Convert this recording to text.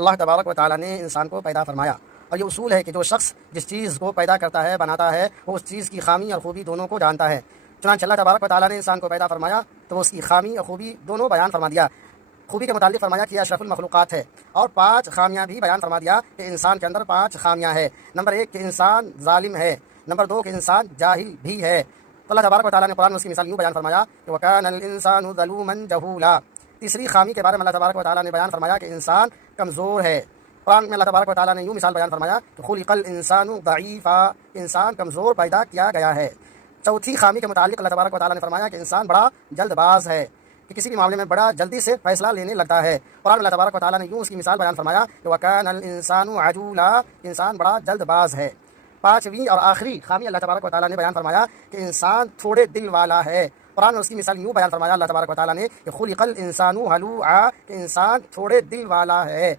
اللہ تبارک و تعالیٰ نے انسان کو پیدا فرمایا، اور یہ اصول ہے کہ جو شخص جس چیز کو پیدا کرتا ہے، بناتا ہے، وہ اس چیز کی خامی اور خوبی دونوں کو جانتا ہے۔ چنانچہ اللہ تبارک و تعالیٰ نے انسان کو پیدا فرمایا تو وہ اس کی خامی اور خوبی دونوں بیان فرما دیا۔ خوبی کے متعلق فرمایا کہ اشرف المخلوقات ہے، اور 5 خامیاں بھی بیان فرما دیا کہ انسان کے اندر 5 خامیاں ہیں۔ نمبر 1 کہ انسان ظالم ہے، نمبر 2 کہ انسان جاہل بھی ہے۔ تو اللہ تبارک و تعالیٰ نے قرآن میں اس کی مثال یوں بیان فرمایا کہ وَكَانَ الْإِنسَانُ ظَلُومًا جَهُولًا۔ تیسری خامی کے بارے میں اللہ تبارک و تعالیٰ نے بیان فرمایا کہ انسان کمزور ہے۔ قرآن میں اللہ تبارک و تعالیٰ نے یوں مثال بیان فرمایا کہ خُلِقَ الْإِنسَانُ ضَعِيفًا، انسان کمزور پیدا کیا گیا ہے۔ چوتھی خامی کے متعلق اللہ تبارک و تعالیٰ نے فرمایا کہ انسان بڑا جلد باز ہے، کہ کسی بھی معاملے میں بڑا جلدی سے فیصلہ لینے لگتا ہے۔ قرآن میں اللہ تبارک و تعالیٰ نے یوں اس کی مثال بیان فرمایا کہ وَكَانَ الْإِنسَانُ عَجُولًا، انسان بڑا جلد باز ہے۔ 5ویں اور آخری خامی اللہ تبارک و تعالیٰ نے بیان فرمایا کہ انسان تھوڑے دل والا ہے۔ قرآن میں اس کی مثال یوں بیان فرمایا اللہ تبارک و تعالیٰ نے کہ خُلِقَ الْإِنسَانُ هَلُوعًا، کہ انسان تھوڑے دل والا ہے۔